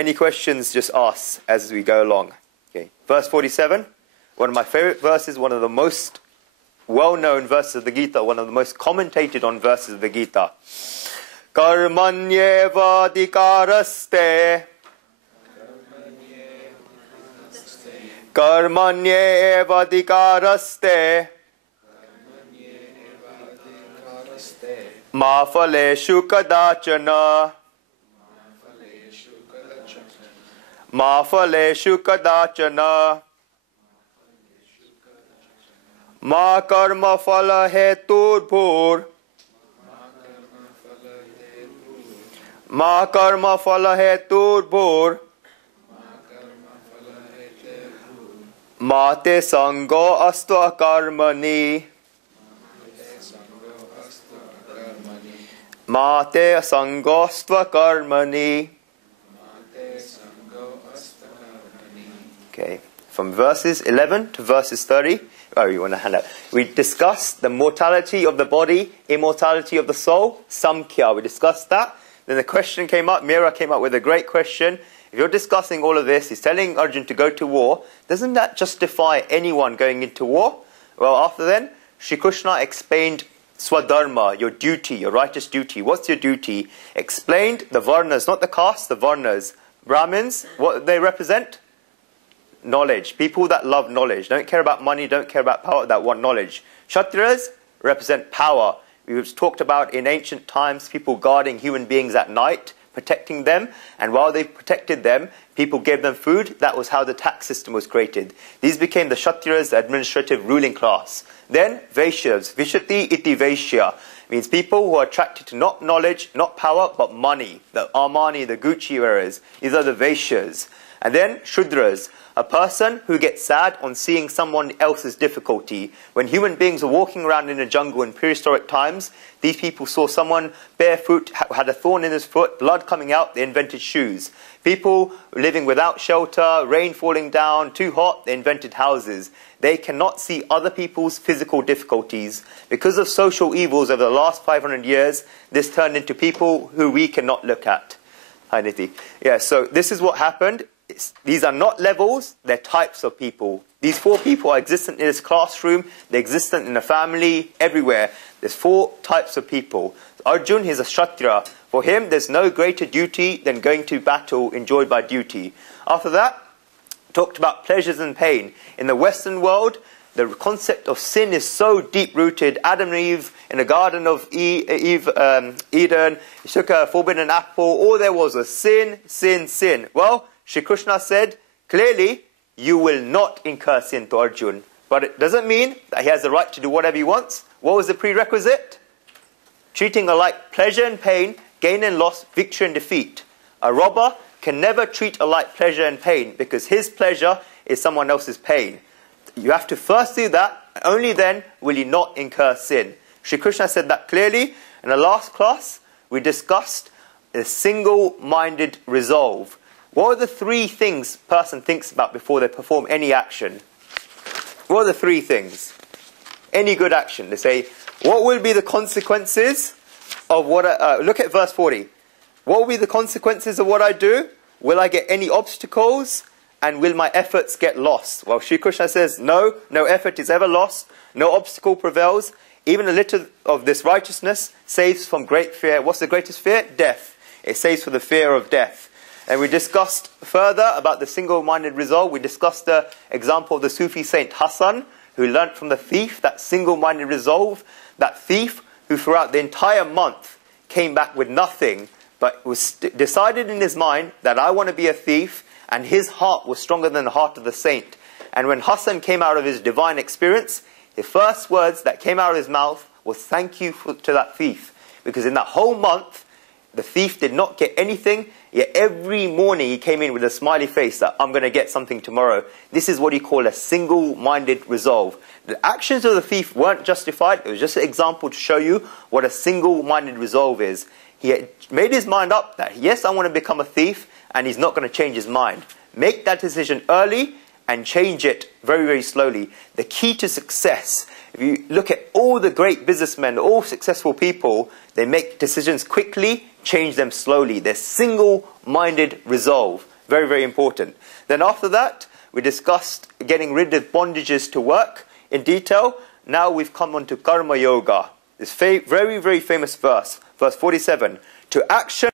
Any questions, just ask as we go along. Okay. Verse 47, one of my favorite verses, one of the most well-known verses of the Gita, one of the most commentated on verses of the Gita. Karmanyeva adhikaraste Karmanyeva adhikaraste Ma phaleshu kadachana Ma phaleshu kadachana Ma karma phala heturbhur Ma karma phala heturbhur Ma te sango astva karmani Ma te sango astva karmani. Okay, from verses 11 to verses 30. Oh, you want to hand out? We discussed the mortality of the body, immortality of the soul, Samkhya. We discussed that. Then the question came up, Mira came up with a great question. If you're discussing all of this, he's telling Arjun to go to war. Doesn't that justify anyone going into war? Well, after then, Shri Krishna explained Swadharma, your duty, your righteous duty. What's your duty? Explained the Varnas, not the caste, the Varnas. Brahmins, what they represent? Knowledge. People that love knowledge. Don't care about money, don't care about power, that want knowledge. Kshatriyas represent power. We've talked about in ancient times people guarding human beings at night, protecting them, and while they protected them, people gave them food. That was how the tax system was created. These became the Kshatriyas, the administrative ruling class. Then Vaishyas, Vishati iti Vaishya, means people who are attracted to not knowledge, not power, but money. The Armani, the Gucci wearers, these are the Vaishyas. And then Shudras, a person who gets sad on seeing someone else's difficulty. When human beings were walking around in a jungle in prehistoric times, these people saw someone barefoot, had a thorn in his foot, blood coming out, they invented shoes. People living without shelter, rain falling down, too hot, they invented houses. They cannot see other people's physical difficulties. Because of social evils over the last 500 years, this turned into people who we cannot look at. Hi, Niti. Yeah, so this is what happened. These are not levels, they're types of people. These four people are existent in this classroom, they're existent in a family, everywhere. There's four types of people. Arjun is a Kshatriya. For him, there's no greater duty than going to battle enjoyed by duty. After that, talked about pleasures and pain. In the Western world, the concept of sin is so deep-rooted. Adam and Eve in the Garden of Eden, he took a forbidden apple. All there was sin, sin, sin. Well, Shri Krishna said, clearly, you will not incur sin to Arjun. But it doesn't mean that he has the right to do whatever he wants. What was the prerequisite? Treating alike pleasure and pain, gain and loss, victory and defeat. A robber can never treat alike pleasure and pain because his pleasure is someone else's pain. You have to first do that, only then will you not incur sin. Shri Krishna said that clearly. In the last class, we discussed a single-minded resolve. What are the three things a person thinks about before they perform any action? What are the three things? Any good action. They say, what will be the consequences of what I... look at verse 40. What will be the consequences of what I do? Will I get any obstacles? And will my efforts get lost? Well, Shri Krishna says, no, no effort is ever lost. No obstacle prevails. Even a little of this righteousness saves from great fear. What's the greatest fear? Death. It saves from the fear of death. And we discussed further about the single-minded resolve. We discussed the example of the Sufi saint Hassan, who learnt from the thief that single-minded resolve. That thief who throughout the entire month came back with nothing, but was decided in his mind that I want to be a thief, and his heart was stronger than the heart of the saint. And when Hassan came out of his divine experience, the first words that came out of his mouth was thank you to that thief. Because in that whole month, the thief did not get anything, yet every morning he came in with a smiley face that I'm going to get something tomorrow. This is what you call a single-minded resolve. The actions of the thief weren't justified. It was just an example to show you what a single-minded resolve is. He had made his mind up that, yes, I want to become a thief, and he's not going to change his mind. Make that decision early and change it very, very slowly. The key to success, if you look at all the great businessmen, all successful people, they make decisions quickly, change them slowly. There's single-minded resolve. Very, very important. Then after that, we discussed getting rid of bondages to work in detail. Now we've come on to Karma Yoga. This very, very famous verse, verse 47. To action